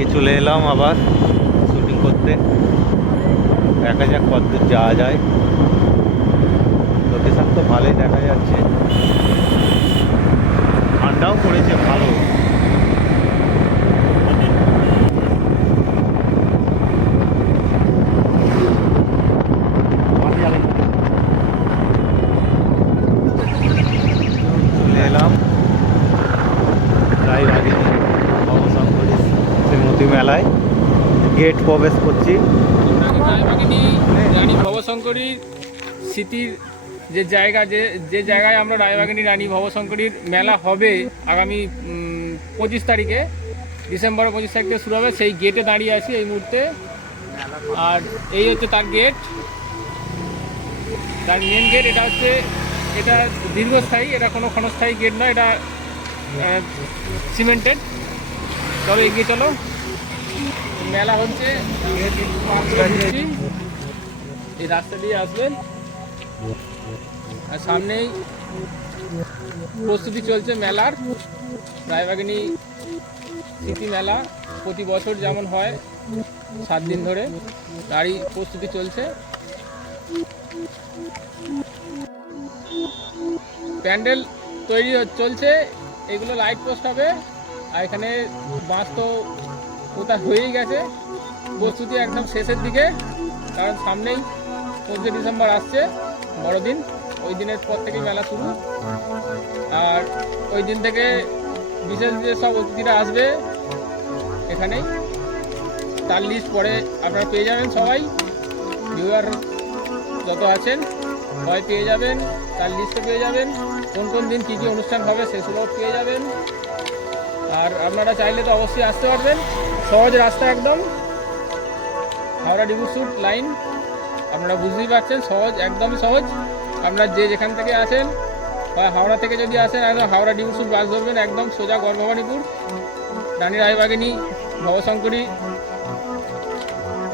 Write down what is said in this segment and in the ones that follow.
এদিকে চলে এলাম আবার শুটিং করতে। দেখা যাক কতদূর যাওয়া যায়। লোকেশন তো ভালোই দেখা যাচ্ছে, ঠান্ডাও পড়েছে ভালো। চলে এলাম রায়বাগিনী ভবশঙ্করী শ্রীমতী মেলায়, গেট প্রবেশ করছি। রায়বাগিনী রানী ভবশঙ্করীর স্মৃতির যে জায়গা, যে জায়গায় আমরা রায়বাগিনী রানী ভবশঙ্করীর মেলা হবে আগামী 25 তারিখে, ডিসেম্বরের 25 তারিখ থেকে শুরু হবে, সেই গেটে দাঁড়িয়ে আছি এই মুহূর্তে। আর এই হচ্ছে তার গেট, তার মেন গেট। এটা দীর্ঘস্থায়ী, এটা কোনো ক্ষণস্থায়ী গেট নয়, এটা সিমেন্টেড। চলো এগিয়ে চলো, মেলা হচ্ছে। এই রাস্তা দিয়ে আসবেন, আর সামনেই প্রস্তুতি চলছে মেলার। রায়বাগিনী স্মৃতি মেলা প্রতি বছর যেমন হয় 7 দিন ধরে, তারই প্রস্তুতি চলছে। প্যান্ডেল তৈরি চলছে, এগুলো লাইট পোস্ট হবে। আর এখানে বাঁশ তো পোতা হয়েই গেছে, প্রস্তুতি একদম শেষের দিকে, কারণ সামনেই 25 ডিসেম্বর আসছে, বড়দিন। ওই দিনের পর থেকেই মেলা শুরু। আর ওই দিন থেকে বিশেষ বিশেষ সব অতিথিরা আসবে এখানেই, তার লিস্ট পরে আপনারা পেয়ে যাবেন। সবাই ভিউয়ার যত আছেন সবাই পেয়ে যাবেন, তার লিস্টে পেয়ে যাবেন। কোন কোন দিন কী কী অনুষ্ঠান হবে সেসবও পেয়ে যাবেন। আর আপনারা চাইলে তো অবশ্যই আসতে পারবেন, সহজ রাস্তা একদম, হাওড়া ডিবুসুর লাইন, আপনারা বুঝতেই পারছেন, সহজ, একদম সহজ। আপনারা যে যেখান থেকে আসেন, বা হাওড়া থেকে যদি আসেন, একদম হাওড়া ডিবুসুর বাস ধরবেন, একদম সোজা গড়ভবানীপুর রানী রায়বাগিনী ভবশঙ্করী।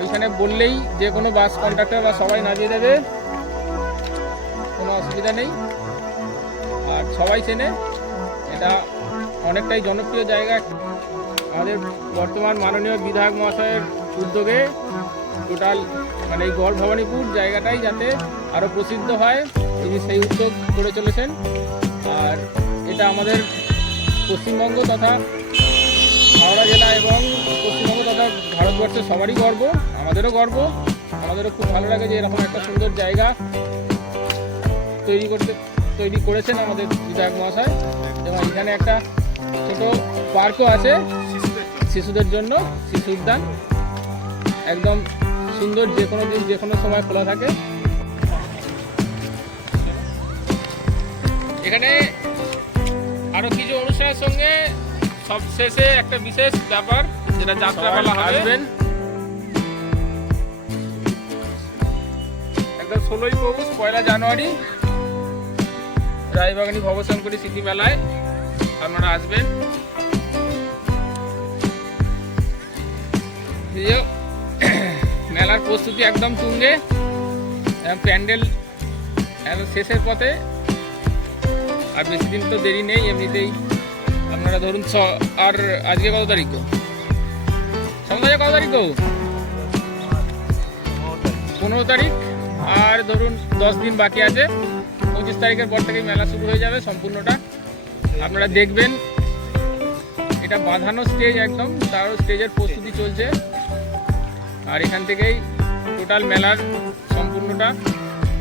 ওইখানে বললেই যে কোনো বাস কন্ডাক্টর বা সবাই নামিয়ে দেবে, কোনো অসুবিধা নেই। আর সবাই চেনে, এটা অনেকটাই জনপ্রিয় জায়গা। আমাদের বর্তমান মাননীয় বিধায়ক মহাশয়ের উদ্যোগে টোটাল মানে এই গড়ভবানীপুর জায়গাটাই যাতে আরও প্রসিদ্ধ হয়, তিনি সেই উদ্যোগ করে চলেছেন। আর এটা আমাদের পশ্চিমবঙ্গ তথা হাওড়া জেলা এবং পশ্চিমবঙ্গ তথা ভারতবর্ষের সবারই গর্ব, আমাদেরও গর্ব। আমাদেরও খুব ভালো লাগে যে এরকম একটা সুন্দর জায়গা তৈরি করেছেন আমাদের বিধায়ক মহাশয়। এবং এখানে একটা ছোট পার্কও আছে শিশুদের জন্য, শিশু উদ্যান, একদম সুন্দর, যে কোনো দিন যে কোনো সময় খোলা থাকে। এখানে আরো কিছু অনুষ্ঠানের সঙ্গে সবশেষে একটা বিশেষ ব্যাপার, যেটা যাত্রাপালা আসবেন একদম 16ই পৌষ 1 জানুয়ারি রায়বাগিনী ভবশঙ্করী স্মৃতি মেলায় আপনারা আসবেন। মেলার প্রস্তুতি একদম তুঙ্গে, প্যান্ডেল শেষের পথে। আর বেশি দিন তো দেরি নেই, এমনিতেই আপনারা ধরুন আর আজকে কত তারিখ গো? সন্ধ্যায় কত তারিখ গো? 15 তারিখ। আর ধরুন 10 দিন বাকি আছে, 25 তারিখের পর থেকেই মেলা শুরু হয়ে যাবে সম্পূর্ণটা। আপনারা দেখবেন এটা বাঁধানো স্টেজ, একদম তারও স্টেজের প্রস্তুতি চলছে। আর এখান থেকেই টোটাল মেলার সম্পূর্ণটা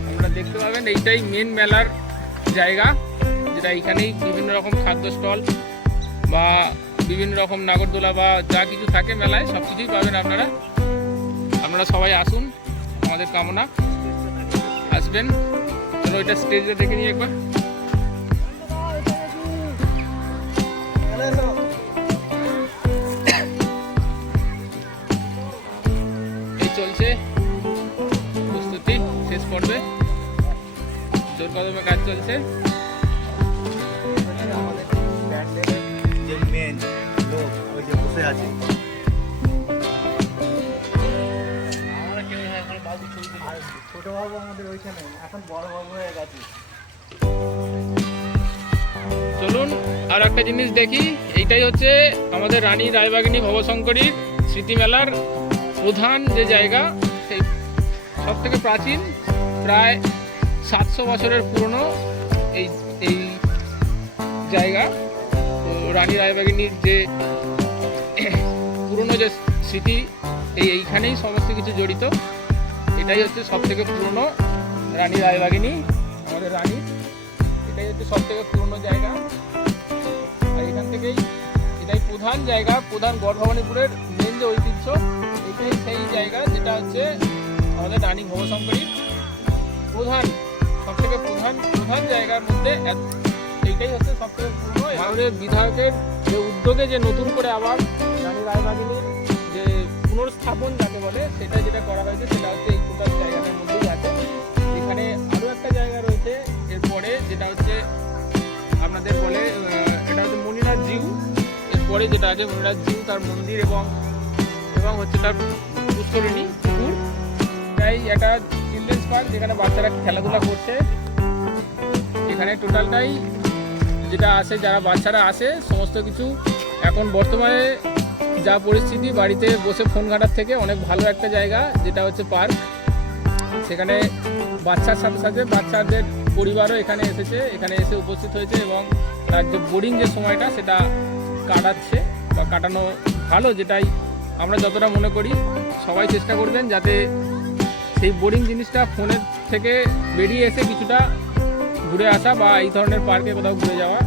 আপনারা দেখতে পাবেন। এইটাই মেন মেলার জায়গা, যেটা এখানেই বিভিন্ন রকম খাদ্য স্টল বা বিভিন্ন রকম নাগরদোলা বা যা কিছু থাকে মেলায় সব কিছুই পাবেন আপনারা। আপনারা সবাই আসুন, আমাদের কামনা আসবেন। চলো এটা স্টেজে দেখে নিই একবার। এই চলছে প্রস্তুতি, শেষ পর্বে জোর কদমে কাজ চলছে। যে মেন লোক ওই যে বসে আছে, ছোট বাবু আমাদের ওইখানে, এখন বড় বাবু হয়ে গেছে। চলুন আর একটা জিনিস দেখি। এইটাই হচ্ছে আমাদের রানী রায়বাগিনী ভবশঙ্করীর স্মৃতিমেলার প্রধান যে জায়গা, সেই সব থেকে প্রাচীন, প্রায় 700 বছরের পুরনো এই এই জায়গা। তো রানী রায়বাগিনীর যে পুরনো যে স্মৃতি, এইখানেই সমস্ত কিছু জড়িত। এটাই হচ্ছে সব থেকে পুরনো রানী রায়বাগিনী, আমাদের রানী। এটাই হচ্ছে সব থেকে পুরনো জায়গা। আর এখান থেকেই এটাই প্রধান জায়গা, প্রধান গড়ভবানীপুরের মেন যে ঐতিহ্য, এটাই সেই জায়গা যেটা হচ্ছে আমাদের রানী ভবশঙ্করীর প্রধান, সব থেকে প্রধান জায়গার মধ্যে এইটাই হচ্ছে সব থেকে পুরনো। আমাদের বিধায়কের যে উদ্যোগে যে নতুন করে আবার রানী রায়বাগিনীর যে পুনর্স্থাপন যাকে বলে, সেটা যেটা করা হয়েছে সেটা হচ্ছে এই টোটাল জায়গাটার মধ্যেই আছে। এখানে আরও একটা জায়গা রয়েছে এরপরে, যেটা হচ্ছে আপনাদের বলে এটা হচ্ছে মণিনাথ জিউ। এরপরে যেটা আছে মণিনাথ জিউ, তার মন্দির এবং হচ্ছে তার পুষ্করিণী পুকুর। তাই একটা চিলড্রেন্স পার্ক যেখানে বাচ্চারা খেলাধুলা করছে। এখানে টোটালটাই যেটা আসে, যারা বাচ্চারা আসে সমস্ত কিছু, এখন বর্তমানে যা পরিস্থিতি, বাড়িতে বসে ফোন ঘাটার থেকে অনেক ভালো একটা জায়গা যেটা হচ্ছে পার্ক। সেখানে বাচ্চার সাথে সাথে বাচ্চাদের পরিবারও এখানে এসেছে, এখানে এসে উপস্থিত হয়েছে এবং তার যে বোর্ডিং যে সময়টা সেটা কাটাচ্ছে বা কাটানো ভালো, যেটাই আমরা যতটা মনে করি। সবাই চেষ্টা করবেন যাতে সেই বোরিং জিনিসটা ফোনের থেকে বেরিয়ে এসে কিছুটা ঘুরে আসা বা এই ধরনের পার্কে কোথাও ঘুরে যাওয়া।